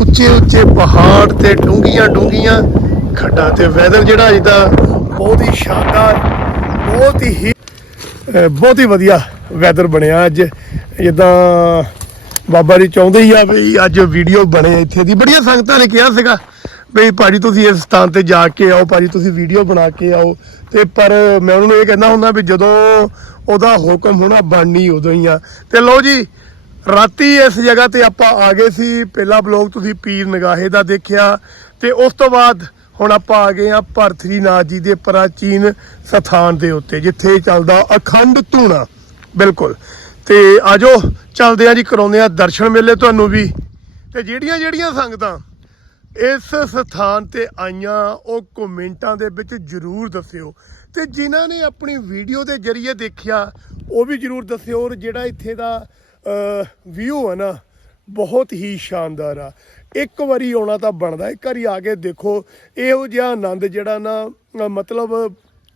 ਉੱਚੇ ਉੱਚੇ ਪਹਾੜ ਤੇ ਡੂੰਘੀਆਂ ਡੂੰਘੀਆਂ ਖੱਡਾਂ ਤੇ ਵੈਦਰ ਜਿਹੜਾ ਅੱਜ ਦਾ ਬਹੁਤ ਹੀ ਸ਼ਾਨਦਾਰ, ਬਹੁਤ ਹੀ ਬਹੁਤ ਹੀ ਵਧੀਆ ਵੈਦਰ ਬਣਿਆ ਅੱਜ। ਜਿੱਦਾਂ ਬਾਬਾ ਜੀ ਚਾਹੁੰਦੇ ਹੀ ਆ ਵੀ ਅੱਜ ਵੀਡੀਓ ਬਣੇ ਇੱਥੇ ਦੀ। ਬੜੀਆਂ ਸੰਗਤਾਂ ਨੇ ਕਿਹਾ ਸੀਗਾ ਵੀ ਭਾਜੀ ਤੁਸੀਂ ਇਸ ਸਥਾਨ ਤੇ ਜਾ ਕੇ ਆਓ, ਭਾਜੀ ਤੁਸੀਂ ਵੀਡੀਓ ਬਣਾ ਕੇ ਆਓ। ਤੇ ਪਰ ਮੈਂ ਉਹਨਾਂ ਨੂੰ ਇਹ ਕਹਿੰਦਾ ਹੁੰਦਾ ਵੀ ਜਦੋਂ ਉਹਦਾ ਹੁਕਮ ਹੋਣਾ ਬਣਨੀ ਉਦੋਂ ਹੀ ਆ। ਤੇ ਲਓ ਜੀ ਰਾਤੀ ਇਸ ਜਗ੍ਹਾ ਤੇ ਆਪਾਂ ਆ ਗਏ ਸੀ। ਪਹਿਲਾ ਬਲੌਗ ਤੁਸੀਂ ਪੀਰ ਨਗਾਹੇ ਦਾ ਦੇਖਿਆ ਤੇ ਉਸ ਤੋਂ ਬਾਅਦ ਹੁਣ ਆਪਾਂ ਆ ਗਏ ਆ ਭਰਥਰੀਨਾਥ ਜੀ ਦੇ ਪ੍ਰਾਚੀਨ ਸਥਾਨ ਦੇ ਉੱਤੇ, ਜਿੱਥੇ ਚੱਲਦਾ ਅਖੰਡ ਧੂਣਾ। ਬਿਲਕੁਲ। ਤੇ ਆਜੋ, ਚੱਲਦੇ ਆ ਜੀ, ਕਰਾਉਂਦੇ ਆ ਦਰਸ਼ਨ ਮੇਲੇ ਤੁਹਾਨੂੰ ਵੀ। ਤੇ ਜਿਹੜੀਆਂ ਜਿਹੜੀਆਂ ਸੰਗਤਾਂ ਇਸ ਸਥਾਨ ਤੇ ਆਈਆਂ, ਉਹ ਕਮੈਂਟਾਂ ਦੇ ਵਿੱਚ ਜਰੂਰ ਦੱਸਿਓ। ਤੇ ਜਿਨ੍ਹਾਂ ਨੇ ਆਪਣੀ ਵੀਡੀਓ ਦੇ ਜ਼ਰੀਏ ਦੇਖਿਆ, ਉਹ ਵੀ ਜਰੂਰ ਦੱਸਿਓ ਔਰ ਜਿਹੜਾ ਇੱਥੇ ਦਾ ਵਿਊ ਹੈ ਨਾ, ਬਹੁਤ ਹੀ ਸ਼ਾਨਦਾਰ ਆ। ਇੱਕ ਵਾਰੀ ਆਉਣਾ ਤਾਂ ਬਣਦਾ, ਇੱਕ ਵਾਰੀ ਆ ਕੇ ਦੇਖੋ, ਇਹੋ ਜਿਹਾ ਆਨੰਦ ਜਿਹੜਾ ਨਾ ਮਤਲਬ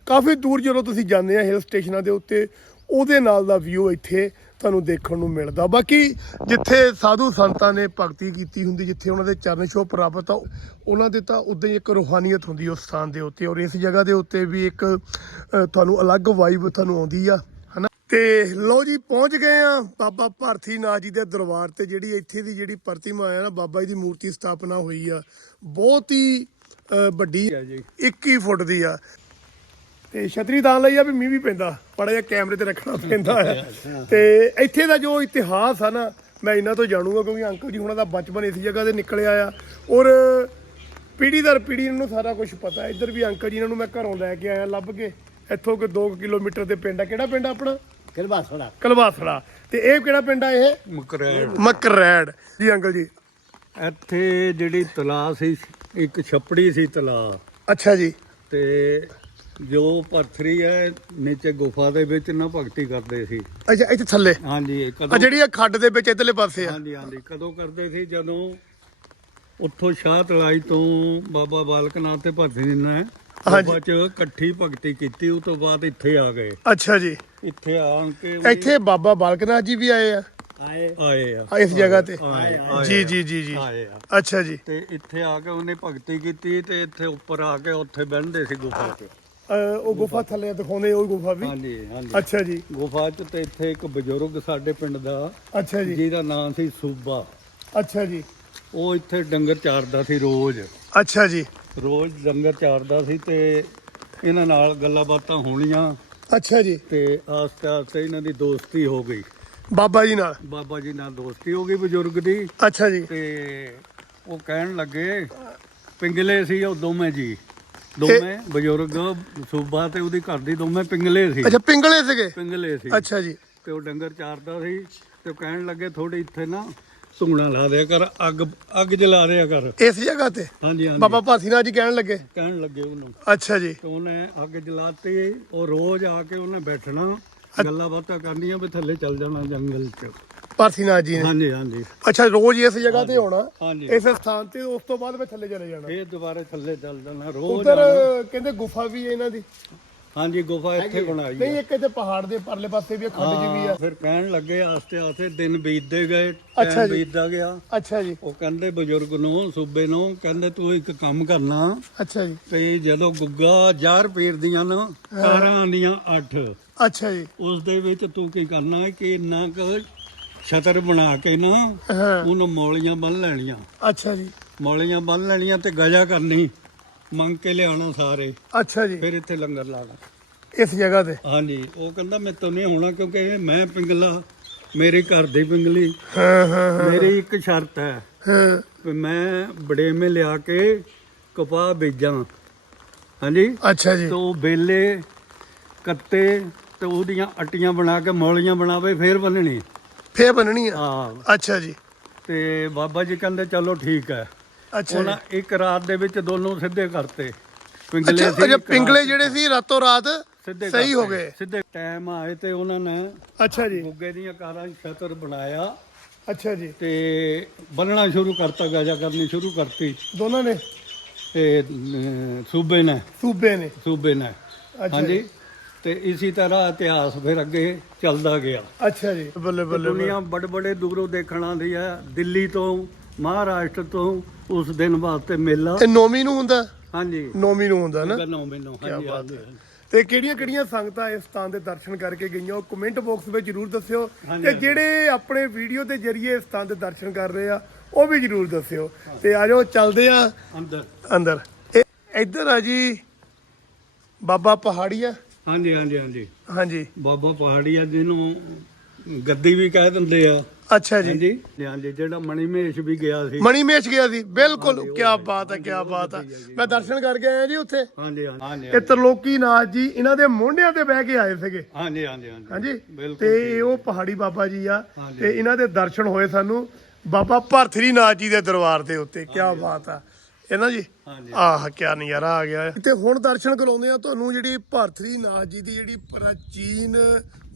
ਕਾਫੀ ਦੂਰ ਜਦੋਂ ਤੁਸੀਂ ਜਾਂਦੇ ਆ ਹਿਲ ਸਟੇਸ਼ਨਾਂ ਦੇ ਉੱਤੇ, ਉਹਦੇ ਨਾਲ ਦਾ ਵਿਊ ਇੱਥੇ ਤੁਹਾਨੂੰ ਦੇਖਣ ਨੂੰ ਮਿਲਦਾ। ਬਾਕੀ ਜਿੱਥੇ ਸਾਧੂ ਸੰਤਾਂ ਨੇ ਭਗਤੀ ਕੀਤੀ ਹੁੰਦੀ, ਜਿੱਥੇ ਉਹਨਾਂ ਦੇ ਚਰਨ ਛੋਹ ਪ੍ਰਾਪਤ ਆ, ਉਹਨਾਂ ਦੇ ਤਾਂ ਉਦਾਂ ਹੀ ਇੱਕ ਰੂਹਾਨੀਅਤ ਹੁੰਦੀ ਉਸ ਸਥਾਨ ਦੇ ਉੱਤੇ। ਔਰ ਇਸ ਜਗ੍ਹਾ ਦੇ ਉੱਤੇ ਵੀ ਇੱਕ ਤੁਹਾਨੂੰ ਅਲੱਗ ਵਾਈਬ ਤੁਹਾਨੂੰ ਆਉਂਦੀ ਆ। ਤੇ ਲਓ ਜੀ ਪਹੁੰਚ ਗਏ ਆ ਬਾਬਾ ਭਾਰਤੀ ਨਾਥ ਜੀ ਦੇ ਦਰਬਾਰ ਤੇ ਜਿਹੜੀ ਇੱਥੇ ਦੀ ਜਿਹੜੀ ਪ੍ਰਤਿਮਾ ਆ ਨਾ ਬਾਬਾ ਜੀ ਦੀ ਮੂਰਤੀ ਸਥਾਪਨਾ ਹੋਈ ਆ। ਬਹੁਤ ਹੀ ਵੱਡੀ ਆ ਜੀ। 21 ਫੁੱਟ ਦੀ ਆ। ਤੇ ਛਤਰੀ ਤਾਂ ਲਈ ਆ ਵੀ ਮੀਂਹ ਵੀ ਪੈਂਦਾ ਬੜਾ ਜਿਹਾ ਕੈਮਰੇ ਤੇ ਰੱਖਣਾ ਪੈਂਦਾ ਹੈ। ਤੇ ਇੱਥੇ ਦਾ ਜੋ ਇਤਿਹਾਸ ਆ ਨਾ ਮੈਂ ਇਹਨਾਂ ਤੋਂ ਜਾਣੂਗਾ ਕਿਉਂਕਿ ਅੰਕਲ ਜੀ ਹੁਣਾਂ ਦਾ ਬਚਪਨ ਇਸ ਜਗ੍ਹਾ ਤੇ ਨਿਕਲਿਆ ਆ। ਔਰ ਪੀੜੀ ਦਰ ਪੀੜੀ ਨੂੰ ਸਾਰਾ ਕੁਝ ਪਤਾ ਹੈ। ਇੱਧਰ ਵੀ ਅੰਕਲ ਜੀ ਇਹਨਾਂ ਨੂੰ ਮੈਂ ਘਰੋਂ ਲੈ ਕੇ ਆਇਆ ਲੱਭ ਕੇ। ਇੱਥੋਂ ਕਿ 2 ਕਿਲੋਮੀਟਰ ਦੇ ਪਿੰਡ ਆ। ਕਿਹੜਾ ਪਿੰਡ ਆ ਆਪਣਾ? ਕਲਵਾਸੜਾ ਤੇ ਇਹ ਕਿਹੜਾ ਪਿੰਡ ਆ ਇਹ? ਮਕਰੈੜ। ਜੀ ਅੰਕਲ ਜੀ। ਇੱਥੇ ਜਿਹੜੀ ਤਲਾਅ ਸੀ ਇੱਕ ਛੱਪੜੀ ਸੀ ਤਲਾਅ। ਅੱਛਾ ਜੀ। ਤੇ ਜੋ ਪੱਥਰੀ ਹੈ ਨੀਚੇ ਗੁਫਾ ਦੇ ਵਿੱਚ ਨਾ ਭਗਤੀ ਕਰਦੇ ਸੀ। ਅੱਛਾ ਇੱਥੇ ਥੱਲੇ। ਹਾਂਜੀ ਇਹ ਆ ਕਦੋਂ ਜਿਹੜੀ ਆ ਖੱਡ ਦੇ ਵਿੱਚ ਇਧਰਲੇ ਪਾਸੇ ਆ। ਹਾਂਜੀ ਹਾਂਜੀ ਕਦੋਂ ਕਰਦੇ ਸੀ? ਜਦੋਂ ਉੱਥੋਂ ਸ਼ਾਹ ਤਲਾਈ ਤੋਂ ਬਾਬਾ ਬਾਲਕ ਨਾਥ ਤੇ ਭਗਤੀ ਨੇ ਹਾਂਜੀ। ਗੁਫਾ ਚ ਇਕੱਠੀ ਭਗਤੀ ਕੀਤੀ ਉਸ ਤੋਂ ਬਾਅਦ ਇੱਥੇ ਆ ਗਏ। ਅੱਛਾ ਜੀ। ਇੱਥੇ ਆਣ ਕੇ ਇੱਥੇ ਬਾਬਾ ਬਾਲਕਨਾਥ ਜੀ ਵੀ ਆਏ ਆ? ਆਏ। ਆਏ ਆ। ਆ ਇਸ ਜਗ੍ਹਾ ਤੇ? ਆਏ ਆ, ਜੀ ਜੀ ਜੀ ਜੀ। ਆਏ ਆ। ਅੱਛਾ ਜੀ। ਤੇ ਇੱਥੇ ਆ ਕੇ ਉਹਨੇ ਭਗਤੀ ਕੀਤੀ ਤੇ ਇੱਥੇ ਉੱਪਰ ਆ ਕੇ ਉੱਥੇ ਬਹਿੰਦੇ ਸੀ ਗੁਫਾ 'ਚ। ਉਹ ਗੁਫਾ ਥੱਲੇ ਦਿਖਾਉਂਦੇ ਉਹ ਗੁਫਾ ਵੀ? ਹਾਂਜੀ ਹਾਂਜੀ। ਅੱਛਾ ਜੀ। ਗੁਫਾ 'ਚ ਤੇ ਇੱਥੇ ਇੱਕ ਬਜ਼ੁਰਗ ਸਾਡੇ ਪਿੰਡ ਦਾ ਅੱਛਾ ਜੀ। ਜਿਹਦਾ ਨਾਮ ਸੀ ਸੂਬਾ। ਅੱਛਾ ਜੀ। ਉਹ ਇੱਥੇ ਡੰਗਰ ਚਾਰਦਾ ਸੀ ਰੋਜ਼। ਅੱਛਾ ਜੀ। ਰੋਜ਼ ਡੰਗਰ ਚਾਰਦਾ ਸੀ ਤੇ ਇਹਨਾਂ ਨਾਲ ਗੱਲਾਂ ਬਾਤਾਂ ਹੋਣੀਆਂ। ਅੱਛਾ ਜੀ। ਤੇ ਆਸਤੇ ਆਸਤੇ ਇਹਨਾਂ ਦੀ ਦੋਸਤੀ ਹੋ ਗਈ। ਬਾਬਾ ਜੀ ਨਾਲ? ਬਾਬਾ ਜੀ ਨਾਲ ਦੋਸਤੀ ਹੋ ਗਈ ਬਜ਼ੁਰਗ ਦੀ। ਅੱਛਾ ਜੀ। ਤੇ ਉਹ ਕਹਿਣ ਲੱਗੇ ਪਿੰਗਲੇ ਸੀ ਉਹ ਦੋਵੇਂ ਜੀ। ਦੋਵੇਂ ਬਜ਼ੁਰਗ ਸੂਬਾ ਤੇ ਉਹਦੀ ਘਰ ਦੀ ਦੋਵੇਂ ਪਿੰਗਲੇ ਸੀ। ਅੱਛਾ ਪਿੰਗਲੇ ਸੀਗੇ? ਪਿੰਗਲੇ ਸੀ। ਅੱਛਾ ਜੀ। ਤੇ ਉਹ ਡੰਗਰ ਚਾਰਦਾ ਸੀ ਤੇ ਕਹਿਣ ਲੱਗੇ ਥੋੜੀ ਇੱਥੇ ਨਾ ਧੂਣਾ ਲਾ ਦਿਆ ਕਰ ਅੱਗ ਅੱਗ ਜਲਾ ਦਿਆ ਕਰ। ਇਸ ਜਗ੍ਹਾ ਤੇ? ਹਾਂਜੀ ਹਾਂਜੀ। ਬਾਬਾ ਭਾਸੀਨਾਥ ਜੀ ਕਹਿਣ ਲੱਗੇ? ਕਹਿਣ ਲੱਗੇ ਉਹਨੂੰ। ਅੱਛਾ ਜੀ। ਤੇ ਉਹਨੇ ਅੱਗ ਜਲਾਤੀ ਉਹ ਰੋਜ਼ ਆ ਕੇ ਉਹਨੇ ਬੈਠਣਾ ਗੱਲਾਂ ਬਾਤਾਂ ਕਰਨੀਆਂ ਵੀ ਥੱਲੇ ਚੱਲ ਜਾਣਾ ਜੰਗਲ 'ਚ। ਭਾਸੀਨਾਥ ਜੀ ਨੇ? ਹਾਂਜੀ ਹਾਂਜੀ। ਅੱਛਾ ਰੋਜ਼ ਇਸ ਜਗ੍ਹਾ ਤੇ ਹੋਣਾ? ਹਾਂਜੀ। ਇਸ ਸਥਾਨ ਤੇ ਉਸ ਤੋਂ ਬਾਅਦ ਮੈਂ ਥੱਲੇ ਚਲੇ ਜਾਣਾ? ਇਹ ਦੁਬਾਰੇ ਥੱਲੇ ਚੱਲ ਜਾਣਾ ਰੋਜ਼ ਉਧਰ ਆਉਣਾ। ਕਹਿੰਦੇ ਗੁਫਾ ਵੀ ਹੈ ਇਹਨਾਂ ਦੀ। ਹਾਂਜੀ ਗੁਫਾ ਇੱਥੇ ਬਣਾਈ ਨਹੀਂ ਹੈ ਇੱਕ ਇੱਥੇ ਪਹਾੜ ਦੇ ਪਰਲੇ ਪਾਸੇ ਵੀ ਖੱਡ ਜੀ ਵੀ ਆ। ਫਿਰ ਕਹਿਣ ਲੱਗੇ ਆਸਤੇ ਆਸਤੇ ਦਿਨ ਬੀਤਦੇ ਗਏ ਅੱਛਾ ਟਾਈਮ ਜੀ। ਬੀਤਦਾ ਗਿਆ। ਅੱਛਾ ਜੀ। ਉਹ ਕਹਿੰਦੇ ਬਜ਼ੁਰਗ ਨੂੰ ਸੂਬੇ ਨੂੰ ਕਹਿੰਦੇ ਤੂੰ ਇੱਕ ਕੰਮ ਕਰਨਾ। ਅੱਛਾ ਜੀ। ਤੇ ਜਦੋਂ ਗੁੱਗਾ ਜ਼ਾਰ ਪੀਰਦੀਆਂ ਨਾ ਕਾਰਾਂ ਆਉਂਦੀਆਂ 8 ਅੱਛਾ ਜੀ। ਉਸ ਦੇ ਵਿੱਚ ਤੂੰ ਕੀ ਕਰਨਾ ਹੈ ਕਿ ਇੰਨਾ ਕੁ ਛਤਰ ਬਣਾ ਕੇ ਨਾ ਹਾਂ। ਉਹਨੂੰ ਮੌਲੀਆਂ ਬੰਨ ਲੈਣੀਆਂ। ਅੱਛਾ ਜੀ। ਮੌਲੀਆਂ ਬੰਨ ਲੈਣੀਆਂ ਤੇ ਗਜਾ ਕਰਨੀ। ਮੰਗ ਕੇ ਲਿਆਉਣਾ ਸਾਰੇ। ਅੱਛਾ ਜੀ। ਫਿਰ ਇੱਥੇ ਲੰਗਰ ਲਾਣਾ ਇਸ ਜਗ੍ਹਾ ਤੇ? ਹਾਂਜੀ ਉਹ ਕਹਿੰਦਾ ਮੈਂ ਤੋਂ ਨਹੀਂ ਹੋਣਾ ਕਿਉਂਕਿ ਇਹ ਮੈਂ ਪਿੰਗਲਾ ਮੇਰੇ ਘਰ ਦੀ ਪਿੰਗਲੀ। ਹਾਂ ਹਾਂ ਹਾਂ, ਮੇਰੀ ਇੱਕ ਸ਼ਰਤ ਹੈ ਹਾਂ। ਵੀ ਮੈਂ ਲਿਆ ਕੇ ਕਪਾਹ ਬੀਜਾਂ। ਹਾਂਜੀ? ਅੱਛਾ ਜੀ। ਤੇ ਉਹ ਬੇਲੇ ਕੱਤੇ ਤੇ ਉਹਦੀਆਂ ਅਟੀਆਂ ਬਣਾ ਕੇ ਮੌਲੀਆਂ ਬਣਾਵੇ ਫੇਰ ਬੰਨਣੀ। ਫੇਰ ਬੰਨਣੀ ਆ? ਹਾਂ। ਅੱਛਾ ਜੀ। ਤੇ ਬਾਬਾ ਜੀ ਕਹਿੰਦੇ ਚਲੋ ਠੀਕ ਹੈ। ਅੱਛਾ ਉਹਨਾਂ ਇੱਕ ਰਾਤ ਦੇ ਵਿੱਚ ਦੋਨੋਂ ਸਿੱਧੇ ਕਰਤੇ। ਪਿੰਗਲੇ ਸੀ ਅੱਛਾ ਪਿੰਗਲੇ ਜਿਹੜੇ ਸੀ ਰਾਤੋਂ ਰਾਤ ਸਿੱਧੇ ਸਹੀ ਹੋ। ਗਏ। ਸਿੱਧੇ। ਟਾਈਮ ਆਏ ਤੇ ਉਹਨਾਂ ਨੇ ਅੱਛਾ ਜੀ। ਗੁੱਗੇ ਦੀਆਂ ਕਾਰਾਂ ਛਤਰ ਬਣਾਇਆ। ਅੱਛਾ ਜੀ। ਤੇ ਬੰਨਣਾ ਸ਼ੁਰੂ ਕਰਤਾ ਗਾਜਾ ਕਰਨੀ ਸ਼ੁਰੂ ਕਰਤੀ। ਦੋਨਾਂ ਨੇ? ਤੇ ਸੂਬੇ ਨੇ। ਸੂਬੇ ਨੇ। ਸੂਬੇ ਨੇ। ਹਾਂਜੀ। ਤੇ ਇਸੇ ਤਰ੍ਹਾਂ ਇਤਿਹਾਸ ਫਿਰ ਅੱਗੇ ਚੱਲਦਾ ਗਿਆ। ਅੱਛਾ ਜੀ। ਬੱਲੇ ਬੱਲੇ ਬੱਲੇ। ਦੁਨੀਆ ਬੜੇ ਬੜੇ ਦੂਰੋਂ ਦੇਖਣ ਆਉਂਦੀ ਹੈ। ਦਿੱਲੀ ਤੋਂ ਮਹਾਰਾਸ਼ਟਰ ਤੋਂ ਉਸ ਦਿਨ ਵਾਸਤੇ ਮੇਲਾ। ਇਹ ਨੌਵੀਂ ਨੂੰ ਹੁੰਦਾ? ਹਾਂਜੀ। ਨੌਵੀਂ ਨੂੰ ਹੁੰਦਾ ਨਾ? ਨੌ ਮੈਨੂੰ ਹਾਂਜੀ ਬਾਤ ਹਾਂਜੀ ਹੈ। ਤੇ ਕਿਹੜੀਆਂ ਕਿਹੜੀਆਂ ਸੰਗਤਾਂ ਇਸ ਸਥਾਨ ਦੇ ਦਰਸ਼ਨ ਕਰਕੇ ਗਈਆਂ? ਉਹ ਕਮੈਂਟ ਬਾਕਸ ਵਿੱਚ ਜਰੂਰ ਦੱਸਿਓ। ਹਾਂਜੀ, ਤੇ ਜਿਹੜੇ ਆਪਣੇ ਵੀਡੀਓ ਦੇ ਜਰੀਏ ਇਸ ਸਥਾਨ ਦੇ ਦਰਸ਼ਨ ਕਰ ਰਹੇ ਆ ਉਹ ਵੀ ਜਰੂਰ ਦੱਸਿਓ। ਤੇ ਆਜੋ ਚੱਲਦੇ ਆ। ਅੰਦਰ। ਅੰਦਰ। ਇਹ ਇੱਧਰ ਆ ਜੀ ਬਾਬਾ ਪਹਾੜੀਆ। ਹਾਂਜੀ ਹਾਂਜੀ ਹਾਂਜੀ। ਹਾਂਜੀ। ਬਾਬਾ ਪਹਾੜੀਆ ਜਿਹਨੂੰ ਗੱਦੀ ਵੀ ਕਹਿ ਦਿੰਦੇ ਆ। ਅੱਛਾ ਜੀ। ਹਾਂਜੀ। ਹਾਂਜੀ ਜਿਹੜਾ ਮਣੀਮੇਸ਼ ਵੀ ਗਿਆ ਸੀ। ਮਣੀਮੇਸ਼ ਗਿਆ ਸੀ। ਬਿਲਕੁਲ। ਕੀ ਬਾਤ ਹੈ ਕੀ ਬਾਤ ਹੈ। ਮੈਂ ਦਰਸ਼ਨ ਕਰਕੇ ਆਇਆ ਜੀ ਉੱਥੇ। ਹਾਂਜੀ ਹਾਂਜੀ। ਇਹ ਤਰਲੋਕੀ ਨਾਥ ਜੀ ਇਹਨਾਂ ਦੇ ਮੋਢਿਆਂ ਤੇ ਬਹਿ ਕੇ ਆਏ ਸੀਗੇ। ਹਾਂਜੀ ਹਾਂਜੀ ਹਾਂਜੀ। ਹਾਂਜੀ। ਬਿਲਕੁਲ ਤੇ ਉਹ ਪਹਾੜੀ ਬਾਬਾ ਜੀ ਆ। ਹਾਂਜੀ। ਤੇ ਇਹਨਾਂ ਦੇ ਦਰਸ਼ਨ ਹੋਏ ਸਾਨੂੰ। ਬਾਬਾ ਭਰਥਰੀ ਨਾਥ ਜੀ ਦੇ ਦਰਬਾਰ ਦੇ ਉੱਤੇ। ਕੀ ਬਾਤ ਆ। ਇਹ ਨਾ ਜੀ। ਆਹ ਕੀ ਨਜ਼ਾਰਾ ਆ ਗਿਆ। ਹੈ। ਤੇ ਹੁਣ ਦਰਸ਼ਨ ਕਰਾਉਂਦੇ ਆ ਤੁਹਾਨੂੰ ਜਿਹੜੀ ਭਰਥਰੀ ਨਾਥ ਜੀ ਦੀ ਜਿਹੜੀ ਪ੍ਰਾਚੀਨ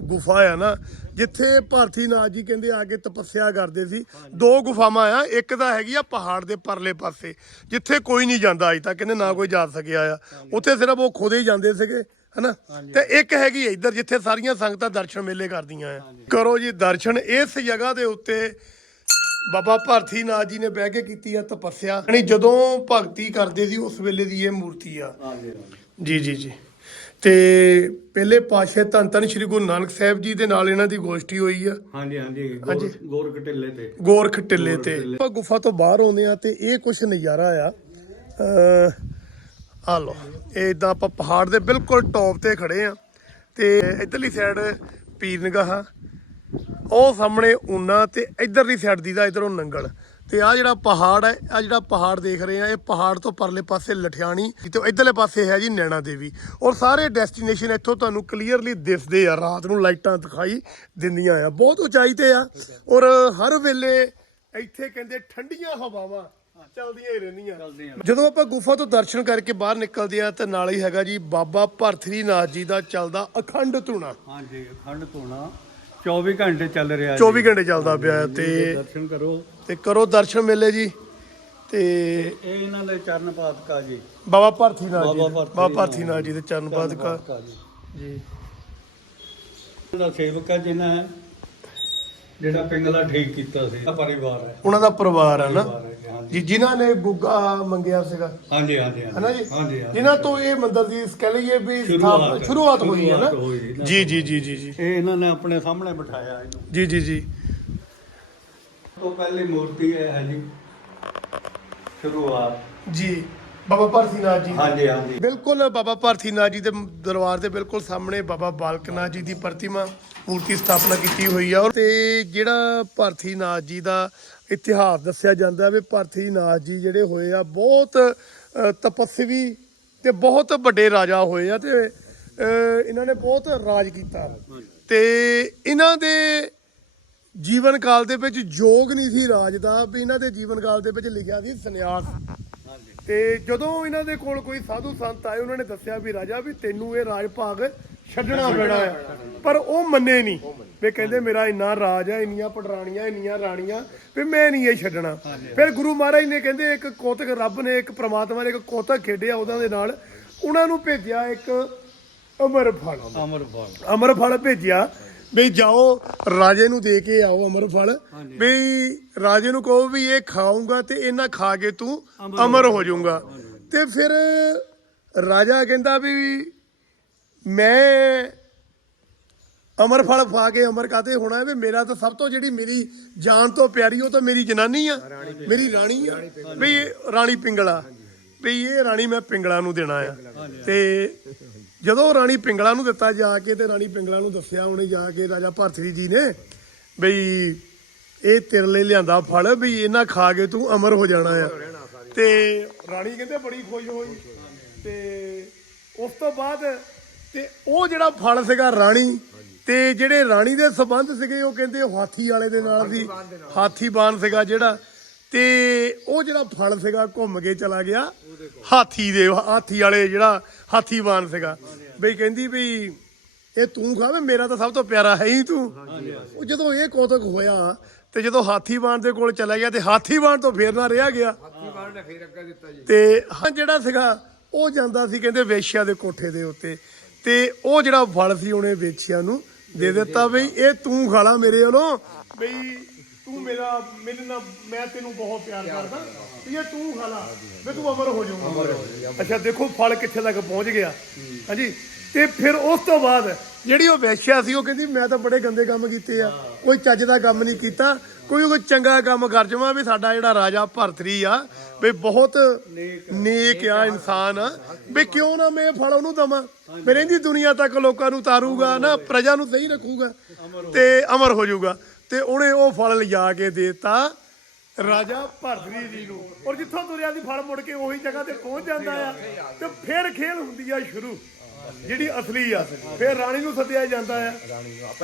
ਗੁਫਾ ਆ ਨਾ ਜਿੱਥੇ ਭਰਥਰੀ ਨਾਥ ਜੀ ਕਹਿੰਦੇ ਆ ਕੇ ਤਪੱਸਿਆ ਕਰਦੇ ਸੀ ਦੋ ਗੁਫਾਵਾਂ ਆ ਇੱਕ ਤਾਂ ਹੈਗੀ ਆ ਪਹਾੜ ਦੇ ਪਰਲੇ ਪਾਸੇ ਜਿੱਥੇ ਕੋਈ ਨਹੀਂ ਜਾਂਦਾ ਅਜੇ ਤੱਕ ਕਹਿੰਦੇ ਨਾ ਕੋਈ ਜਾ ਸਕਿਆ ਆ। ਉੱਥੇ ਸਿਰਫ ਉਹ ਖੁਦ ਹੀ ਜਾਂਦੇ ਸੀਗੇ ਹਨਾ? ਤੇ ਇੱਕ ਹੈਗੀ ਇੱਧਰ ਜਿੱਥੇ ਸਾਰੀਆਂ ਸੰਗਤਾਂ ਦਰਸ਼ਨ ਮੇਲੇ ਕਰਦੀਆਂ ਆ। ਕਰੋ ਜੀ ਦਰਸ਼ਨ ਇਸ ਜਗ੍ਹਾ ਦੇ ਉੱਤੇ ਬਾਬਾ ਭਾਰਤੀ ਨਾਥ ਜੀ ਨੇ ਬਹਿ ਕੇ ਕੀਤੀ ਆ ਤਪੱਸਿਆ ਯਾਨੀ ਜਦੋਂ ਭਗਤੀ ਕਰਦੇ ਸੀ ਉਸ ਵੇਲੇ ਦੀ ਇਹ ਮੂਰਤੀ ਆ। ਜੀ ਜੀ ਜੀ। ਤੇ ਪਹਿਲੇ ਪਾਸ਼ੇ ਧੰਨ ਧੰਨ ਸ੍ਰੀ ਗੁਰੂ ਨਾਨਕ ਸਾਹਿਬ ਜੀ ਦੇ ਨਾਲ ਇਹਨਾਂ ਦੀ ਗੋਸ਼ਟੀ ਹੋਈ ਆ। ਹਾਂਜੀ ਹਾਂਜੀ ਗੋਰ- ਗੋਰਖ ਟਿੱਲੇ ਤੇ। ਗੋਰਖ ਟਿੱਲੇ ਤੇ। ਆਪਾਂ ਗੁਫਾ ਤੋਂ ਬਾਹਰ ਆਉਂਦੇ ਆ ਤੇ ਇਹ ਕੁਛ ਨਜ਼ਾਰਾ ਆ। ਆ ਲੋ ਇਹ ਇਦਾਂ ਆਪਾਂ ਪਹਾੜ ਦੇ ਬਿਲਕੁਲ ਟੌਪ ਤੇ ਖੜੇ ਆ ਤੇ ਇਧਰਲੀ ਸਾਈਡ ਪੀਰ ਨਿਗਾਹ ਉਹ ਸਾਹਮਣੇ ਉਨਾ ਤੇ ਇਧਰਲੀ ਸਾਈਡ ਦੀ ਦਾ ਇਧਰੋਂ ਨੰਗਲ। ਤੇ ਆ ਜਿਹੜਾ ਪਹਾੜ ਹੈ ਆ ਜਿਹੜਾ ਪਹਾੜ ਦੇਖ ਰਹੇ ਆ ਇਹ ਪਹਾੜ ਤੋਂ ਪਰਲੇ ਪਾਸੇ ਲਠਿਆਣੀ ਤੇ ਇਧਰਲੇ ਪਾਸੇ ਹੈ ਜੀ ਨੈਣਾ ਦੇਵੀ। ਔਰ ਸਾਰੇ ਡੈਸਟੀਨੇਸ਼ਨ ਇੱਥੋਂ ਤੁਹਾਨੂੰ ਕਲੀਅਰਲੀ ਦਿਸਦੇ ਆ। ਰਾਤ ਨੂੰ ਲਾਈਟਾਂ ਦਿਖਾਈ ਦਿੰਦੀਆਂ ਆ। ਬਹੁਤ ਉਚਾਈ ਤੇ ਆ। ਔਰ ਹਰ ਵੇਲੇ ਇੱਥੇ ਕਹਿੰਦੇ ਠੰਡੀਆਂ ਹਵਾਵਾਂ ਚੱਲਦੀਆਂ ਹੀ ਰਹਿੰਦੀਆਂ। ਜਦੋਂ ਆਪਾਂ ਗੁਫਾ ਤੋਂ ਦਰਸ਼ਨ ਕਰਕੇ ਬਾਹਰ ਨਿਕਲਦੇ ਆ ਤੇ ਨਾਲ ਹੀ ਹੈਗਾ ਜੀ ਬਾਬਾ ਭਰਥਰੀ ਨਾਥ ਜੀ ਦਾ ਚੱਲਦਾ ਅਖੰਡ ਧੂਣਾ। ਹਾਂਜੀ ਅਖੰਡ ਧੂਣਾ। 24 ਘੰਟੇ ਚੱਲ ਰਿਹਾ ਜੀ। 24 ਘੰਟੇ ਚੱਲਦਾ ਪਿਆ ਹੈ ਤੇ ਦਰਸ਼ਨ ਕਰੋ। ਤੇ ਕਰੋ ਦਰਸ਼ਨ ਮੇਲੇ ਜੀ ਤੇ ਇਹ ਇਹਨਾਂ ਦੇ ਚਰਨ ਪਾਤਕਾ ਜੀ। ਬਾਬਾ ਭਰਥੀ ਨਾਥ ਜੀ ਬਾਬਾ ਬਾਬਾ ਭਰਥੀ ਨਾਥ ਜੀ ਦੇ ਚਰਨ ਪਾਦਕਾ। ਪਾਤਕਾ ਜੀ। ਜੀ। ਦਾ ਸੇਵਕ ਹੈ ਜਿਨ੍ਹਾਂ ਜਿਹੜਾ ਪਿੰਗਲਾ ਠੀਕ ਕੀਤਾ ਸੀ ਦਾ ਪਰਿਵਾਰ ਹੈ। ਉਹਨਾਂ ਦਾ ਪਰਿਵਾਰ ਹੈ ਨਾ। ਪਰਿਵਾਰ ਹੈ, ਹਾਂਜੀ ਜੀ ਜਿਨ੍ਹਾਂ ਨੇ ਗੁੱਗਾ ਮੰਗਿਆ ਸੀਗਾ। ਹਾਂਜੀ ਹਾਂਜੀ ਹੈ ਨਾ ਜੀ? ਹਾਂਜੀ ਹਾਂਜੀ। ਜਿਨ੍ਹਾਂ ਤੋਂ ਇਹ ਮੰਦਿਰ ਦੀ ਕਹਿ ਲਈਏ ਵੀ ਸ਼ੁਰੂਆਤ ਹੈ। ਹੋਈ ਹੈ ਨਾ। ਸ਼ੁਰੂਆਤ ਹੋਈ ਨਾ। ਜੀ ਜੀ ਜੀ ਜੀ ਜੀ। ਇਹ ਇਹਨਾਂ ਨੇ ਆਪਣੇ ਸਾਹਮਣੇ ਬਿਠਾਇਆ ਇਹਨੂੰ। ਜੀ ਜੀ ਜੀ। ਤੋਂ ਪਹਿਲੀ ਮੂਰਤੀ ਇਹ ਹੈ ਜੀ। ਸ਼ੁਰੂਆਤ। ਜੀ। ਬਾਬਾ ਭਰਥੀ ਨਾਥ ਜੀ ਹਾਂਜੀ ਹਾਂਜੀ। ਬਿਲਕੁਲ ਬਾਬਾ ਭਰਥੀ ਨਾਥ ਜੀ ਦੇ ਦਰਬਾਰ ਦੇ ਬਿਲਕੁਲ ਸਾਹਮਣੇ ਬਾਬਾ ਬਾਲਕ ਨਾਥ ਜੀ ਦੀ ਪ੍ਰਤਿਮਾ ਮੂਰਤੀ ਸਥਾਪਨਾ ਕੀਤੀ ਹੋਈ ਆ ਤੇ ਜਿਹੜਾ ਭਰਥੀ ਨਾਥ ਜੀ ਦਾ ਇਤਿਹਾਸ ਦੱਸਿਆ ਜਾਂਦਾ ਹੈ ਵੀ ਭਰਥੀ ਨਾਥ ਜੀ ਜਿਹੜੇ ਹੋਏ ਆ ਬਹੁਤ ਤਪਸਵੀ ਤੇ ਬਹੁਤ ਵੱਡੇ ਰਾਜਾ ਹੋਏ ਆ ਤੇ ਇਹਨਾਂ ਨੇ ਬਹੁਤ ਰਾਜ ਕੀਤਾ। ਤੇ ਇਹਨਾਂ ਦੇ ਜੀਵਨ ਕਾਲ ਦੇ ਵਿੱਚ ਯੋਗ ਨਹੀਂ ਸੀ ਰਾਜ ਦਾ ਵੀ ਇਹਨਾਂ ਦੇ ਜੀਵਨ ਕਾਲ ਦੇ ਵਿੱਚ ਲਿਖਿਆ ਸੀ ਸੰਨਿਆਸ। ਤੇ ਜਦੋਂ ਇਹਨਾਂ ਦੇ ਕੋਲ ਕੋਈ ਸਾਧੂ ਸੰਤ ਆਏ ਉਹਨਾਂ ਨੇ ਦੱਸਿਆ ਵੀ ਰਾਜਾ ਵੀ ਤੈਨੂੰ ਇਹ ਰਾਜ ਭਾਗ ਛੱਡਣਾ ਪੈਣਾ ਆ ਪਰ ਉਹ ਮੰਨੇ ਨਹੀਂ। ਵੀ ਕਹਿੰਦੇ ਮੇਰਾ ਇੰਨਾ ਰਾਜ ਹੈ ਇੰਨੀਆਂ ਪਟਰਾਣੀਆਂ ਇੰਨੀਆਂ ਰਾਣੀਆਂ ਵੀ ਮੈਂ ਨਹੀਂ ਇਹ ਛੱਡਣਾ। ਫਿਰ ਗੁਰੂ ਮਹਾਰਾਜ ਨੇ ਕਹਿੰਦੇ ਇੱਕ ਕੋਤਕ ਰੱਬ ਨੇ ਇੱਕ ਪ੍ਰਮਾਤਮਾ ਨੇ ਇੱਕ ਕੋਤਕ ਖੇਡਿਆ ਉਹਨਾਂ ਦੇ ਨਾਲ। ਉਹਨਾਂ ਨੂੰ ਭੇਜਿਆ ਇੱਕ ਅਮਰ ਫਲ ਅਮਰਪਾਲ ਅਮਰ ਫਲ ਭੇਜਿਆ। ਵੀ ਜਾਓ ਰਾਜੇ ਨੂੰ ਦੇ ਕੇ ਆਓ ਅਮਰ ਫਲ। ਵੀ ਰਾਜੇ ਨੂੰ ਕਹੋ ਵੀ ਇਹ ਖਾਊਂਗਾ ਤੇ ਇਹਨਾਂ ਖਾ ਕੇ ਤੂੰ ਅਮਰ ਹੋ ਜਾਊਗਾ। ਤੇ ਫਿਰ ਰਾਜਾ ਕਹਿੰਦਾ ਵੀ ਮੈਂ ਅਮਰ ਫਲ ਖਾ ਕੇ ਅਮਰ ਕਾਤੇ ਹੋਣਾ ਵੀ ਮੇਰਾ ਤਾਂ ਸਭ ਤੋਂ ਜਿਹੜੀ ਮੇਰੀ ਜਾਨ ਤੋਂ ਪਿਆਰੀ ਉਹ ਤਾਂ ਮੇਰੀ ਜਨਾਨੀ ਆ। ਮੇਰੀ ਰਾਣੀ ਆ। ਵੀ ਰਾਣੀ ਪਿੰਗਲਾ। ਵੀ ਇਹ ਰਾਣੀ ਮੈਂ ਪਿੰਗਲਾ ਨੂੰ ਦੇਣਾ ਆ। ਤੇ ਜਦੋਂ ਰਾਣੀ ਪਿੰਗਲਾ ਨੂੰ ਦਿੱਤਾ ਜਾ ਕੇ ਤੇ ਰਾਣੀ ਪਿੰਗਲਾ ਨੂੰ ਦੱਸਿਆ ਉਹਨੇ ਜਾ ਕੇ ਰਾਜਾ ਭਰਤਰੀ ਜੀ ਨੇ ਬਈ ਇਹ ਤੇਰੇ ਲਈ ਲਿਆਂਦਾ ਫਲ ਵੀ ਇਹਨਾਂ ਖਾ ਕੇ ਤੂੰ ਅਮਰ ਹੋ ਜਾਣਾ ਆ। ਤੇ ਰਾਣੀ ਕਹਿੰਦੇ ਬੜੀ ਖੁਸ਼ ਹੋਈ। ਤੇ ਉਸ ਤੋਂ ਬਾਅਦ ਤੇ ਉਹ ਜਿਹੜਾ ਫਲ ਸੀਗਾ ਰਾਣੀ ਤੇ ਜਿਹੜੇ ਰਾਣੀ ਦੇ ਸਬੰਧ ਸੀਗੇ ਉਹ ਕਹਿੰਦੇ ਹਾਥੀ ਵਾਲੇ ਦੇ ਨਾਲ ਸੀ। ਹਾਥੀ ਬਾਣ ਸੀਗਾ ਜਿਹੜਾ। ਤੇ ਉਹ ਜਿਹੜਾ ਫਲ ਸੀਗਾ ਘੁੰਮ ਕੇ ਚਲਾ ਗਿਆ। ਹਾਥੀ ਦੇ ਹਾਥੀ ਵਾਲੇ ਜਿਹੜਾ ਹਾਥੀ ਬਾਣ ਸੀਗਾ। ਬਈ ਕਹਿੰਦੀ ਵੀ ਇਹ ਤੂੰ ਖਾਵੇਂ ਮੇਰਾ ਤਾਂ ਸਭ ਤੋਂ ਪਿਆਰਾ ਹੈ ਹੀ ਤੂੰ। ਉਹ ਜਦੋਂ ਇਹ ਕੌਤਕ ਹੋਇਆ ਤੇ ਜਦੋਂ ਹਾਥੀ ਬਾਣ ਦੇ ਕੋਲ ਚਲਾ ਗਿਆ ਤੇ ਹਾਥੀ ਬਾਣ ਤੋਂ ਫੇਰ ਨਾ ਰਿਹਾ ਗਿਆ। ਤੇ ਹਾਂ ਜਿਹੜਾ ਸੀਗਾ ਉਹ ਜਾਂਦਾ ਸੀ ਕਹਿੰਦੇ ਵੇਸ਼ਿਆ ਦੇ ਕੋਠੇ ਦੇ ਉੱਤੇ। ਤੇ ਉਹ ਜਿਹੜਾ ਫਲ ਸੀ ਉਹਨੇ ਵੇਚਿਆ ਨੂੰ ਦੇ ਦਿੱਤਾ ਬਈ ਇਹ ਤੂੰ ਖਾ ਲਾ ਮੇਰੇ ਵੱਲੋਂ। ਬਈ ਤੂੰ ਮੇਰਾ ਮੇਰੇ ਨਾਲ ਮੈਂ ਤੈਨੂੰ ਬਹੁਤ ਪਿਆਰ ਕਰਦਾ। ਤੇ ਇਹ ਤੂੰ ਖਾ ਲਾ ਵੀ ਤੂੰ ਅਮਰ ਹੋ ਜਾਊਗਾ। ਅੱਛਾ ਦੇਖੋ ਫਲ ਕਿੱਥੇ ਤੱਕ ਪਹੁੰਚ ਗਿਆ। ਹਾਂਜੀ ਤੇ ਫਿਰ ਉਸ ਤੋਂ ਬਾਅਦ ਜਿਹੜੀ ਉਹ ਵੈਸ਼ਿਆ ਸੀ ਉਹ ਕਹਿੰਦੀ ਮੈਂ ਤਾਂ ਬੜੇ ਗੰਦੇ ਕੰਮ ਕੀਤੇ ਆ। ਕੋਈ ਚੱਜ ਦਾ ਕੰਮ ਨਹੀਂ ਕੀਤਾ। ਕੋਈ ਕੋਈ ਚੰਗਾ ਕੰਮ ਕਰ ਜਾਵਾਂ ਵੀ ਸਾਡਾ ਜਿਹੜਾ ਰਾਜਾ ਭਰਤਰੀ ਆ ਵੀ ਬਹੁਤ ਨੇਕ ਆ। ਇਨਸਾਨ ਆ। ਵੀ ਕਿਉਂ ਨਾ ਮੈਂ ਫਲ ਉਹਨੂੰ ਦਵਾਂ? ਫਿਰ ਇਹਦੀ ਦੁਨੀਆ ਤੱਕ ਲੋਕਾਂ ਨੂੰ ਤਾਰੂਗਾ ਨਾ ਪ੍ਰਜਾ ਨੂੰ ਸਹੀ ਰੱਖੂਗਾ ਤੇ ਅਮਰ ਹੋ ਜਾਊਗਾ। ਤੇ ਉਹਨੇ ਉਹ ਫਲ ਲਿਜਾ ਕੇ ਦੇਤਾ ਰਾਜਾ ਭਰਤਰੀ ਜੀ ਨੂੰ। ਔਰ ਜਿੱਥੋਂ ਤੁਰਿਆ ਦੀ ਫਲ ਮੁੜ ਕੇ ਉਹੀ ਜਗ੍ਹਾ ਤੇ ਪਹੁੰਚ ਜਾਂਦਾ ਆ ਤੇ ਫਿਰ ਖੇਲ ਹੁੰਦੀ ਆ ਸ਼ੁਰੂ ਜਿਹੜੀ ਅਸਲੀ ਆ। ਫਿਰ ਰਾਣੀ ਨੂੰ ਸੱਦਿਆ ਜਾਂਦਾ ਆ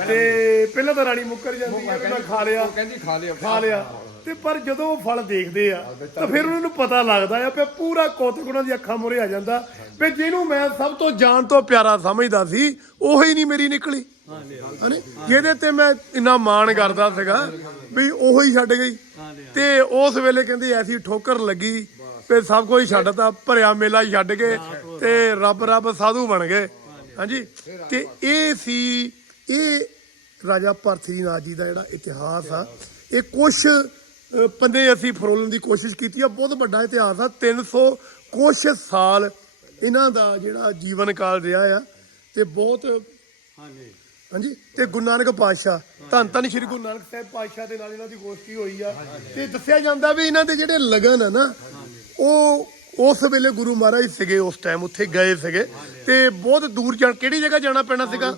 ਤੇ ਪਹਿਲਾਂ ਤਾਂ ਰਾਣੀ ਮੁੱਕਰ ਜਾਂਦੀ ਆ ਕਿ ਮੈਂ ਖਾ ਲਿਆ ਕਹਿੰਦੀ ਖਾ ਲਿਆ। ਖਾ ਲਿਆ। ਤੇ ਪਰ ਜਦੋਂ ਉਹ ਫਲ ਦੇਖਦੇ ਆ ਤਾਂ ਫਿਰ ਉਹਨਾਂ ਨੂੰ ਪਤਾ ਲੱਗਦਾ ਆ ਵੀ ਪੂਰਾ ਕੌਤਕ ਉਹਨਾਂ ਦੀ ਅੱਖਾਂ ਮੂਹਰੇ ਆ ਜਾਂਦਾ। ਵੀ ਜਿਹਨੂੰ ਮੈਂ ਸਭ ਤੋਂ ਜਾਨ ਤੋਂ ਪਿਆਰਾ ਸਮਝਦਾ ਸੀ ਉਹੀ ਨਹੀਂ ਮੇਰੀ ਨਿਕਲੀ। ਹਨੇ ਜਿਹਦੇ ਤੇ ਮੈਂ ਇੰਨਾ ਮਾਣ ਕਰਦਾ ਸੀਗਾ ਵੀ ਉਹੀ ਛੱਡ ਗਈ। ਤੇ ਉਸ ਵੇਲੇ ਕਹਿੰਦੇ ਐਸੀ ਠੋਕਰ ਲੱਗੀ ਵੀ ਸਭ ਕੁਝ ਛੱਡਤਾ ਭਰਿਆ ਮੇਲਾ ਛੱਡ ਕੇ ਤੇ ਰੱਬ ਰੱਬ ਸਾਧੂ ਬਣ ਗਏ। ਹਾਂਜੀ। ਤੇ ਇਹ ਸੀ, ਇਹ ਰਾਜਾ ਭਰਤਰੀ ਨਾਥ ਜੀ ਦਾ ਜਿਹੜਾ ਇਤਿਹਾਸ ਆ, ਇਹ ਕੁਛ ਪੰਨੇ ਅਸੀਂ ਫਰੋਲਣ ਦੀ ਕੋਸ਼ਿਸ਼ ਕੀਤੀ ਆ, ਬਹੁਤ ਵੱਡਾ ਇਤਿਹਾਸ ਆ 300 ਕੁਛ ਸਾਲ ਇਹਨਾਂ ਦਾ ਜਿਹੜਾ ਜੀਵਨ ਕਾਲ ਰਿਹਾ ਆ, ਤੇ ਬਹੁਤ ਹਾਂਜੀ ਹਾਂਜੀ? ਤੇ ਗੁਰੂ ਨਾਨਕ ਪਾਤਸ਼ਾਹ ਧੰਨ ਧੰਨ ਸ਼੍ਰੀ ਗੁਰੂ ਨਾਨਕ ਸਾਹਿਬ ਪਾਤਸ਼ਾਹ ਦੇ ਨਾਲ ਇਹਨਾਂ ਦੀ ਗੋਸ਼ਟੀ ਹੋਈ ਆ। ਤੇ ਦੱਸਿਆ ਜਾਂਦਾ ਵੀ ਇਹਨਾਂ ਦੇ ਜਿਹੜੇ ਲਗਨ ਆ ਨਾ ਉਹ ਉਸ ਵੇਲੇ ਗੁਰੂ ਮਹਾਰਾਜ ਸੀਗੇ ਉਸ ਟਾਈਮ ਉੱਥੇ ਗਏ ਸੀਗੇ। ਤੇ ਬਹੁਤ ਦੂਰ ਜਾਣ ਕਿਹੜੀ ਜਗ੍ਹਾ ਜਾਣਾ ਪੈਣਾ ਸੀਗਾ?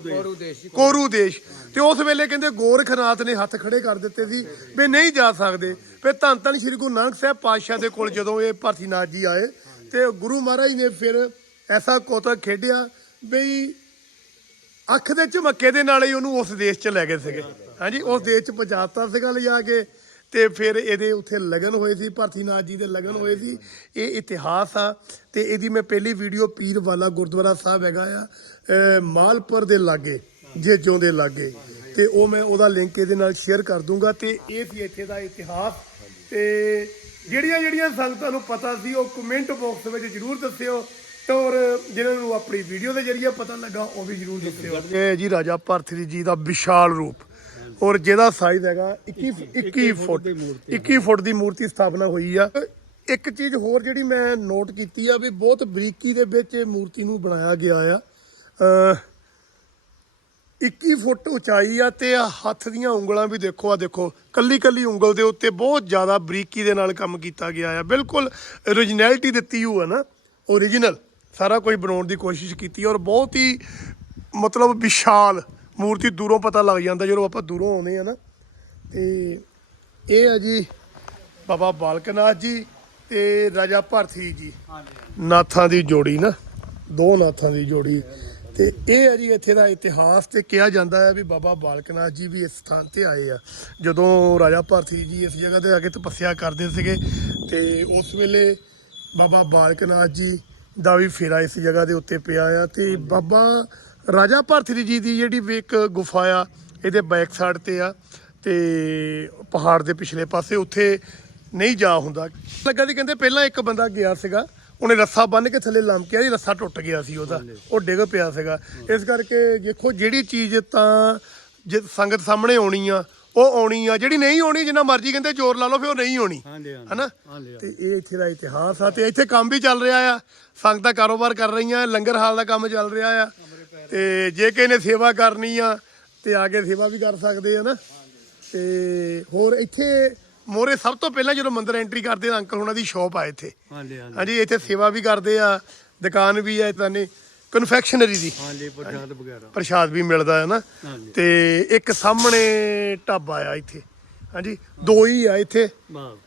ਕੋਰੂ ਦੇਸ਼। ਤੇ ਉਸ ਵੇਲੇ ਕਹਿੰਦੇ ਗੋਰਖਨਾਥ ਨੇ ਹੱਥ ਖੜੇ ਕਰ ਦਿੱਤੇ ਸੀ ਵੀ ਨਹੀਂ ਜਾ ਸਕਦੇ। ਫਿਰ ਧੰਨ ਧੰਨ ਸ਼੍ਰੀ ਗੁਰੂ ਨਾਨਕ ਸਾਹਿਬ ਪਾਤਸ਼ਾਹ ਦੇ ਕੋਲ ਜਦੋਂ ਇਹ ਭਾਰਤੀਨਾਥ ਜੀ ਆਏ ਤੇ ਗੁਰੂ ਮਹਾਰਾਜ ਨੇ ਫਿਰ ਐਸਾ ਕੌਤਕ ਖੇਡਿਆ ਵੀ ਅੱਖ ਦੇ ਝਮੱਕੇ ਦੇ ਨਾਲ ਹੀ ਉਹਨੂੰ ਉਸ ਦੇਸ਼ 'ਚ ਲੈ ਗਏ ਸੀਗੇ। ਹਾਂਜੀ, ਉਸ ਦੇਸ਼ 'ਚ ਪਹੁੰਚਾਤਾ ਸੀਗਾ ਲਿਜਾ ਕੇ ਤੇ ਫਿਰ ਇਹਦੇ ਉੱਥੇ ਲਗਨ ਹੋਏ ਸੀ ਭਾਰਤੀਨਾਥ ਜੀ ਦੇ ਲਗਨ ਹੋਏ ਸੀ। ਇਹ ਇਤਿਹਾਸ ਆ ਤੇ ਇਹਦੀ ਮੈਂ ਪਹਿਲੀ ਵੀਡੀਓ ਪੀਰ ਵਾਲਾ ਗੁਰਦੁਆਰਾ ਸਾਹਿਬ ਹੈਗਾ ਆ ਮਾਲਪੁਰ ਦੇ ਲਾਗੇ, ਜੇਜੋਂ ਦੇ ਲਾਗੇ। ਤੇ ਉਹ ਮੈਂ ਉਹਦਾ ਲਿੰਕ ਇਹਦੇ ਨਾਲ ਸ਼ੇਅਰ ਕਰ ਦੂੰਗਾ ਤੇ ਇਹ ਸੀ ਇੱਥੇ ਦਾ ਇਤਿਹਾਸ। ਤੇ ਜਿਹੜੀਆਂ ਜਿਹੜੀਆਂ ਸੰਗਤਾਂ ਨੂੰ ਪਤਾ ਸੀ, ਉਹ ਕਮੈਂਟ ਬਾਕਸ ਵਿੱਚ ਜਰੂਰ ਦੱਸਿਓ। ਔਰ ਜਿਹਨਾਂ ਨੂੰ ਆਪਣੀ ਵੀਡੀਓ ਦੇ ਜਰੀਏ ਪਤਾ ਲੱਗਾ ਉਹ ਵੀ ਜਰੂਰ ਦੱਸਿਓ ਇਹ ਜੀ ਰਾਜਾ ਭਰਤਰੀ ਜੀ ਦਾ ਵਿਸ਼ਾਲ ਰੂਪ। ਔਰ ਜਿਹਦਾ ਸਾਈਜ਼ ਹੈਗਾ 21 21 ਫੁੱਟ 21 ਫੁੱਟ ਦੀ ਮੂਰਤੀ ਸਥਾਪਨਾ ਹੋਈ ਆ। ਇੱਕ ਚੀਜ਼ ਹੋਰ ਜਿਹੜੀ ਮੈਂ ਨੋਟ ਕੀਤੀ ਆ ਵੀ ਬਹੁਤ ਬਰੀਕੀ ਦੇ ਵਿੱਚ ਇਹ ਮੂਰਤੀ ਨੂੰ ਬਣਾਇਆ ਗਿਆ ਆ। ਅ 21 ਫੁੱਟ ਉਚਾਈ ਆ ਤੇ ਆ ਹੱਥ ਦੀਆਂ ਉਂਗਲਾਂ ਵੀ ਦੇਖੋ ਆ ਦੇਖੋ ਕੱਲੀ ਕੱਲੀ ਉਂਗਲ ਦੇ ਉੱਤੇ ਬਹੁਤ ਜ਼ਿਆਦਾ ਬਰੀਕੀ ਦੇ ਨਾਲ ਕੰਮ ਕੀਤਾ ਗਿਆ ਆ। ਬਿਲਕੁਲ origignality ਦਿੱਤੀ ਹੋਈ ਆ ਨਾ origignal ਸਾਰਾ ਕੁਝ ਬਣਾਉਣ ਦੀ ਕੋਸ਼ਿਸ਼ ਕੀਤੀ ਔਰ ਬਹੁਤ ਹੀ ਮਤਲਬ ਵਿਸ਼ਾਲ ਮੂਰਤੀ ਦੂਰੋਂ ਪਤਾ ਲੱਗ ਜਾਂਦਾ ਜਦੋਂ ਆਪਾਂ ਦੂਰੋਂ ਆਉਂਦੇ ਆ ਨਾ। ਤੇ ਇਹ ਆ ਜੀ ਬਾਬਾ ਬਾਲਕਨਾਥ ਜੀ ਤੇ ਰਾਜਾ ਭਰਥੀ ਜੀ। ਨਾਥਾਂ ਦੀ ਜੋੜੀ ਨਾ, ਦੋ ਨਾਥਾਂ ਦੀ ਜੋੜੀ। ਤੇ ਇਹ ਹੈ ਜੀ ਇੱਥੇ ਦਾ ਇਤਿਹਾਸ ਤੇ ਕਿਹਾ ਜਾਂਦਾ ਹੈ ਵੀ ਬਾਬਾ ਬਾਲਕਨਾਥ ਜੀ ਵੀ ਇਸ ਸਥਾਨ ਤੇ ਆਏ ਆ। ਜਦੋਂ ਰਾਜਾ ਭਰਥੀ ਜੀ ਇਸ ਜਗ੍ਹਾ ਤੇ ਆ ਕੇ ਤਪੱਸਿਆ ਕਰਦੇ ਸੀਗੇ ਤੇ ਉਸ ਵੇਲੇ ਬਾਬਾ ਬਾਲਕਨਾਥ ਜੀ ਦਾ ਵੀ ਫੇਰਾ ਇਸ ਜਗ੍ਹਾ ਦੇ ਉੱਤੇ ਪਿਆ ਆ ਤੇ ਬਾਬਾ ਰਾਜਾ ਭਰਥੀ ਜੀ ਦੀ ਜਿਹੜੀ ਵੀ ਇੱਕ ਗੁਫਾ ਆ ਇਹਦੇ ਬੈਕ ਸਾਈਡ ਤੇ ਆ ਤੇ ਪਹਾੜ ਦੇ ਪਿਛਲੇ ਪਾਸੇ ਉੱਥੇ ਨਹੀਂ ਜਾ ਹੁੰਦਾ। ਲੱਗਾ ਸੀ ਕਹਿੰਦੇ ਪਹਿਲਾਂ ਇੱਕ ਬੰਦਾ ਗਿਆ ਸੀਗਾ ਉਹਨੇ ਰੱਸਾ ਬੰਨ ਕੇ ਥੱਲੇ ਲੰਮਕਿਆ ਸੀ ਰੱਸਾ ਟੁੱਟ ਗਿਆ ਸੀ ਉਹਦਾ ਉਹ ਡਿੱਗ ਪਿਆ ਸੀਗਾ। ਇਸ ਕਰਕੇ ਦੇਖੋ ਜਿਹੜੀ ਚੀਜ਼ ਤਾਂ ਜੇ ਸੰਗਤ ਸਾਹਮਣੇ ਆਉਣੀ ਆ ਉਹ ਆਉਣੀ ਆ ਜਿਹੜੀ ਨਹੀਂ ਆਉਣੀ ਜਿੰਨਾ ਮਰਜ਼ੀ ਕਹਿੰਦੇ ਜ਼ੋਰ ਲਾ ਲਓ ਫਿਰ ਉਹ ਨਹੀਂ ਆਉਣੀ। ਹਾਂਜੀ ਹਾਂਜੀ ਹਨਾ? ਹਾਂਜੀ ਤੇ ਇਹ ਇੱਥੇ ਦਾ ਇਤਿਹਾਸ ਆ ਤੇ ਇੱਥੇ ਕੰਮ ਵੀ ਚੱਲ ਰਿਹਾ ਆ। ਸੰਗਤਾਂ ਕਾਰੋਬਾਰ ਕਰ ਰਹੀਆਂ ਲੰਗਰ ਹਾਲ ਦਾ ਕੰਮ ਚੱਲ ਰਿਹਾ ਆ। ਤੇ ਜੇ ਕਿਸੇ ਨੇ ਸੇਵਾ ਕਰਨੀ ਆ ਤੇ ਆ ਕੇ ਸੇਵਾ ਵੀ ਕਰ ਸਕਦੇ ਆ ਨਾ। ਤੇ ਹੋਰ ਇੱਥੇ ਮੋਰੇ ਸਭ ਤੋਂ ਪਹਿਲਾਂ ਜਦੋਂ ਮੰਦਿਰ ਐਂਟਰੀ ਕਰਦੇ ਆ ਅੰਕਲ ਉਹਨਾਂ ਦੀ ਸ਼ਾਪ ਆ ਇੱਥੇ। ਹਾਂਜੀ ਹਾਂਜੀ। ਹਾਂਜੀ ਇੱਥੇ ਸੇਵਾ ਵੀ ਕਰਦੇ ਆ ਦੁਕਾਨ ਵੀ ਆ ਇਤਾਂ ਨੇ ਕਨਫੈਕਸ਼ਨਰੀ ਦੀ। ਹਾਂਜੀ। ਪ੍ਰਸ਼ਾਦ ਵਗੈਰਾ। ਪ੍ਰਸ਼ਾਦ ਵੀ ਮਿਲਦਾ ਹੈ ਨਾ। ਹਾਂਜੀ। ਤੇ ਇੱਕ ਸਾਹਮਣੇ ਢਾਬਾ ਆ ਇੱਥੇ। ਹਾਂਜੀ ਦੋ ਹੀ ਆ ਇੱਥੇ।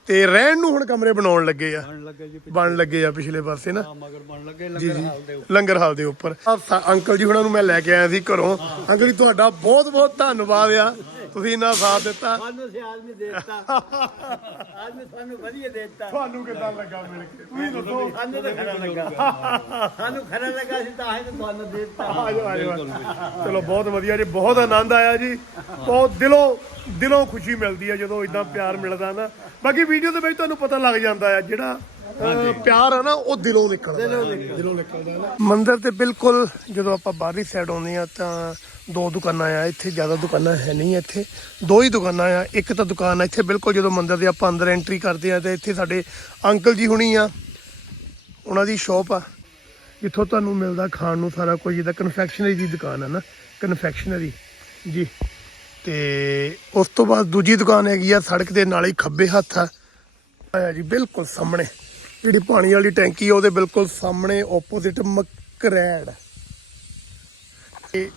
ਤੇ ਰਹਿਣ ਨੂੰ ਹੁਣ ਕਮਰੇ ਬਣਾਉਣ ਲੱਗੇ ਆ। ਬਣ ਲੱਗੇ ਜੀ ਬਣ ਲੱਗੇ ਆ ਪਿਛਲੇ ਪਾਸੇ ਨਾ। ਆ ਮਗਰ ਬਣ ਲੱਗੇ ਲੰਗਰ ਹਾਲ ਦੇ ਉੱਪਰ। ਲੰਗਰ ਹਾਲ ਦੇ ਉੱਪਰ। ਆਹ ਸਾ- ਅੰਕਲ ਜੀ ਹੁਣਾਂ ਨੂੰ ਮੈਂ ਲੈ ਕੇ ਆਇਆ ਸੀ ਘਰੋਂ। ਅੰਕਲ ਜੀ ਤੁਹਾਡਾ ਬਹੁਤ ਬਹੁਤ ਧੰਨਵਾਦ ਆ। ਤੁਸੀਂ ਇੰਨਾ ਸਾਥ ਦਿੱਤਾ। ਸਾਨੂੰ ਸਿਆਲ ਨਹੀਂ ਦੇਤਾ। ਅੱਜ ਸਾਨੂੰ ਵਧੀਆ ਦੇਤਾ। ਤੁਹਾਨੂੰ ਕਿੱਦਾਂ ਲੱਗਾ ਮਿਲ ਕੇ? ਤੁਸੀਂ ਦੱਸੋ। ਸਾਨੂੰ ਤਾਂ ਖਰਾ ਲੱਗਾ। ਸਾਨੂੰ ਖਰਾ ਲੱਗਾ ਸੀ ਤਾਂ ਹੀ ਤਾਂ ਤੁਹਾਨੂੰ ਦੇਤਾ। ਆਜੋ ਆਜੋ ਚਲੋ ਬਹੁਤ ਵਧੀਆ ਜੀ ਬਹੁਤ ਆਨੰਦ ਆਇਆ ਜੀ। ਬਹੁਤ ਦਿਲੋਂ ਦਿਲੋਂ ਖੁਸ਼ੀ ਮਿਲਦੀ ਹੈ ਜਦੋਂ ਇਦਾਂ ਪਿਆਰ ਮਿਲਦਾ ਨਾ। ਬਾਕੀ ਵੀਡੀਓ ਦੇ ਵਿੱਚ ਤੁਹਾਨੂੰ ਪਤਾ ਲੱਗ ਜਾਂਦਾ ਆ ਜਿਹੜਾ ਅਹ, ਪਿਆਰ ਆ ਨਾ ਉਹ ਦਿਲੋਂ ਨਿਕਲਦਾ। ਹੈ। ਦਿਲੋਂ ਨਿਕਲਦਾ ਹੈ ਨਾ। ਮੰਦਿਰ ਤੇ ਬਿਲਕੁਲ ਜਦੋਂ ਆਪਾਂ ਬਾਹਰਲੀ ਸਾਈਡ ਆਉਂਦੇ ਆ ਤਾਂ ਦੋ ਦੁਕਾਨਾਂ ਆ ਇੱਥੇ ਜ਼ਿਆਦਾ ਦੁਕਾਨਾਂ ਹੈ ਨਹੀਂ ਇੱਥੇ। ਦੋ ਹੀ ਦੁਕਾਨਾਂ ਆ ਇੱਕ ਤਾਂ ਦੁਕਾਨ ਆ ਇੱਥੇ ਬਿਲਕੁਲ ਜਦੋਂ ਮੰਦਿਰ ਦੇ ਆਪਾਂ ਅੰਦਰ ਐਂਟਰੀ ਕਰਦੇ ਆ ਤੇ ਇੱਥੇ ਸਾਡੇ ਅੰਕਲ ਜੀ ਹੁਣੀ ਆ। ਉਹਨਾਂ ਦੀ ਸ਼ਾਪ ਆ। ਜਿੱਥੋਂ ਤੁਹਾਨੂੰ ਮਿਲਦਾ ਖਾਣ ਨੂੰ ਸਾਰਾ ਕੁਝ ਜਿਹਦਾ ਕਨਫੈਕਸ਼ਨਰੀ ਦੀ ਦੁਕਾਨ ਆ ਨਾ ਕਨਫੈਕਸ਼ਨਰੀ ਜੀ। ਤੇ ਉਸ ਤੋਂ ਬਾਅਦ ਦੂਜੀ ਦੁਕਾਨ ਹੈਗੀ ਆ ਸੜਕ ਦੇ ਨਾਲ ਹੀ ਖੱਬੇ ਹੱਥ ਆ। ਆਇਆ ਜੀ ਬਿਲਕੁਲ ਸਾਹਮਣੇ। ਜਿਹੜੀ ਪਾਣੀ ਵਾਲੀ ਟੈਂਕੀ ਆ, ਉਹਦੇ ਬਿਲਕੁਲ ਸਾਹਮਣੇ ਆਪੋਜ਼ਿਟ ਮਕਰੈੜ। ਇਹ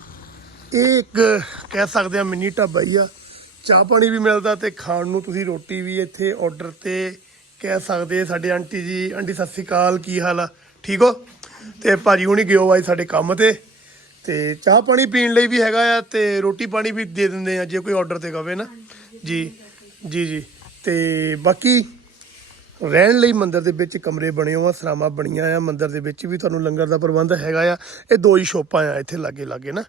ਇਹ ਇੱਕ ਕਹਿ ਸਕਦੇ ਆ ਮਿੰਨੀ ਢਾਬਾ ਹੀ ਆ। ਚਾਹ ਪਾਣੀ ਵੀ ਮਿਲਦਾ ਤੇ ਖਾਣ ਨੂੰ ਤੁਸੀਂ ਰੋਟੀ ਵੀ ਇੱਥੇ ਆਰਡਰ ਤੇ ਕਹਿ ਸਕਦੇ ਸਾਡੇ ਆਂਟੀ ਜੀ, ਆਂਟੀ ਸਤਿ ਸ਼੍ਰੀ ਅਕਾਲ, ਕੀ ਹਾਲ ਆ? ਠੀਕ ਹੋ? ਤੇ ਭਾਜੀ ਹੁਣੀ ਗਿਓ ਆਏ ਸਾਡੇ ਕੰਮ ਤੇ। ਤੇ ਚਾਹ ਪਾਣੀ ਪੀਣ ਲਈ ਵੀ ਹੈਗਾ ਆ ਤੇ ਰੋਟੀ ਪਾਣੀ ਵੀ ਦੇ ਦਿੰਦੇ ਆ, ਜੇ ਕੋਈ ਆਰਡਰ ਤੇ ਕਵੇ ਨਾ। ਜੀ ਜੀ ਜੀ। ਤੇ ਬਾਕੀ ਰਹਿਣ ਲਈ ਮੰਦਿਰ ਦੇ ਵਿੱਚ ਕਮਰੇ ਬਣੇ ਹੋਏ ਆ ਸਰਾਵਾਂ ਬਣੀਆਂ ਆ, ਮੰਦਿਰ ਦੇ ਵਿੱਚ ਵੀ ਤੁਹਾਨੂੰ ਲੰਗਰ ਦਾ ਪ੍ਰਬੰਧ ਹੈਗਾ ਆ। ਇਹ ਦੋ ਹੀ ਸ਼ੋਪਾਂ ਆ ਇੱਥੇ ਲਾਗੇ ਲਾਗੇ ਨਾ।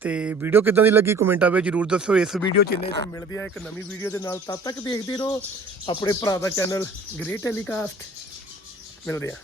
ਤੇ ਵੀਡੀਓ ਕਿਦਾਂ ਦੀ ਲੱਗੀ ਕਮੈਂਟਾਂ ਵਿੱਚ ਜਰੂਰ ਦੱਸੋ। ਇਸ ਵੀਡੀਓ ਚ ਇੰਨੇ ਤੋਂ ਮਿਲਦੇ ਆ ਇੱਕ ਨਵੀਂ ਵੀਡੀਓ ਦੇ ਨਾਲ। ਤਦ ਤੱਕ ਦੇਖਦੇ ਰਹੋ। ਆਪਣੇ ਭਰਾ ਦਾ ਚੈਨਲ ਗ੍ਰੇਟ ਟੈਲੀਕਾਸਟ। ਮਿਲਦੇ ਆ।